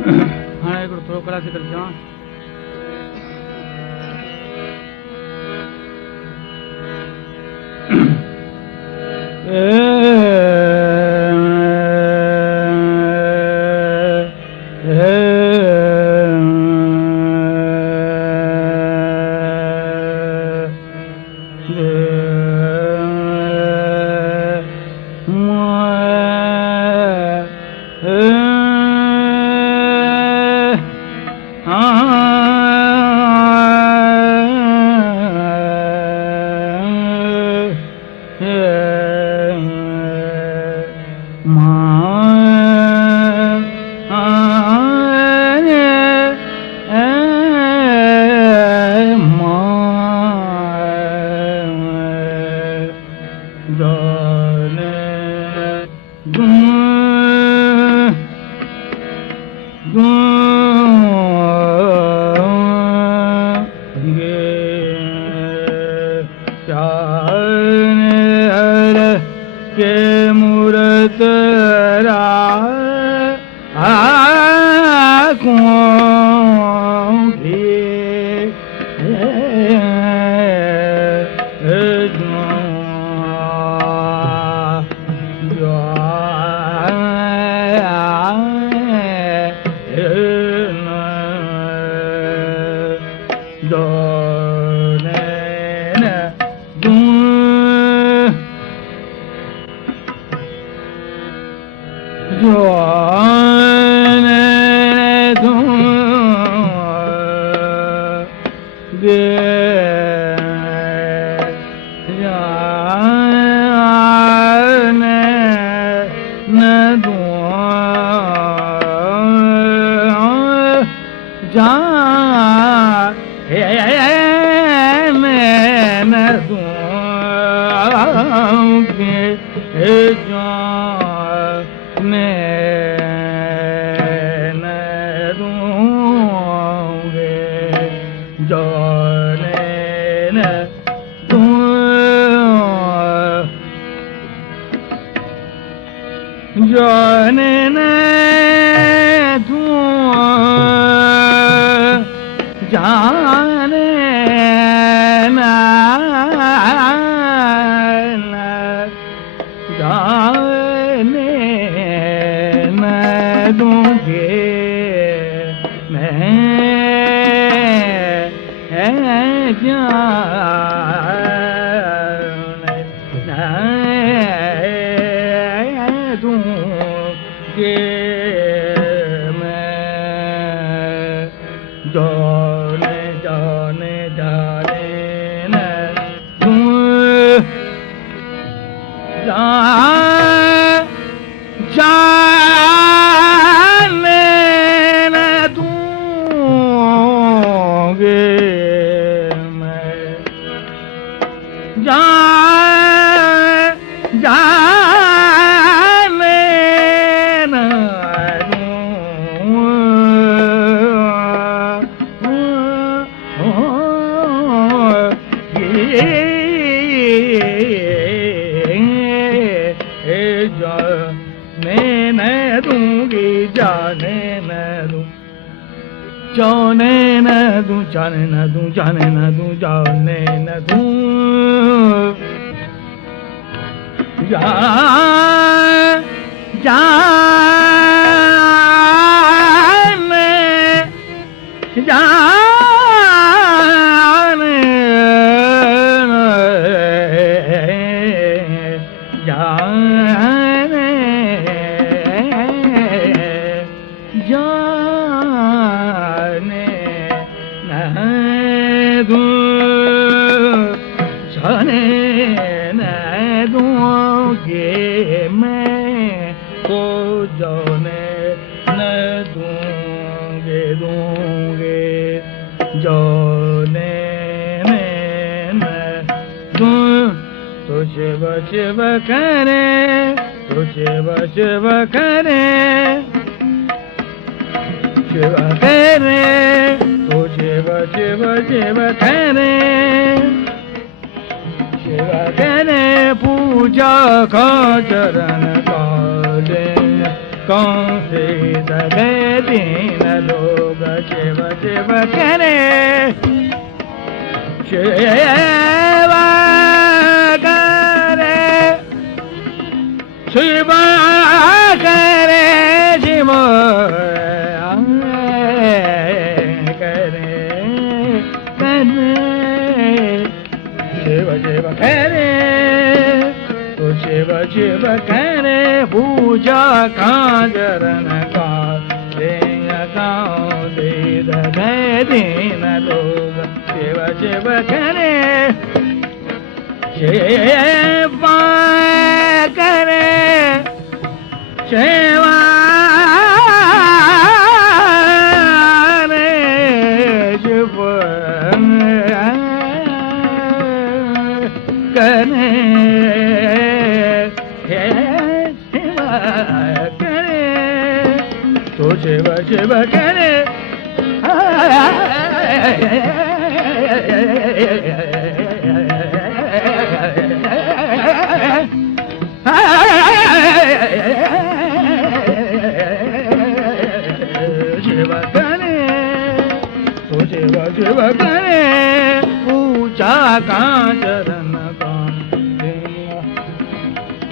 हाणे हिकिड़ो थोरो क्लासिकल चवां कौन से सगे दीन लोग शिव शिव करे शिव करे शिव करे शिव करे शिव शिव करे तो शिव शिव करे पूजा कांजरन का गाँव दे दीन लोग शिव शिव करे सेवा करे सेवा शिव करे तो शिव शिव करे शिव करे तो शिव शिव करे पूजा कांचरन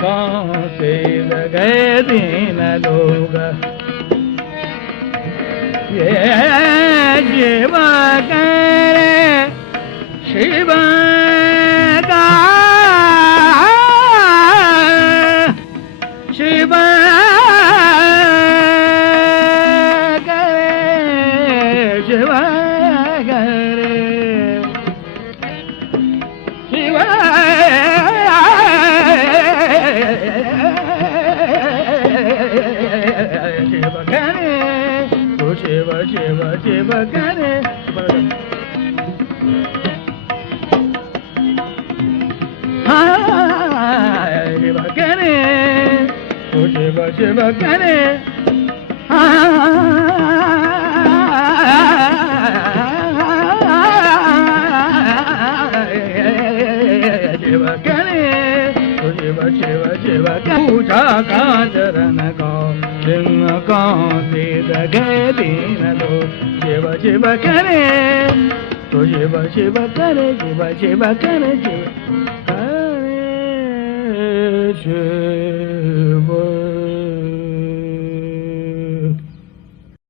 कौन से लगे दीन लोग ये शिव करे शिव का शिव करे शिव करे शिव शिव करे तो शिव शिव शिव करे शिव करे तो शिव शिव करे शिव करे तो शिव शिव शिव पूजा कांचरन सिंह कौन से दगे दीन लो शिव शिव करे तो शिव शिव करे शिव शिव करे शिव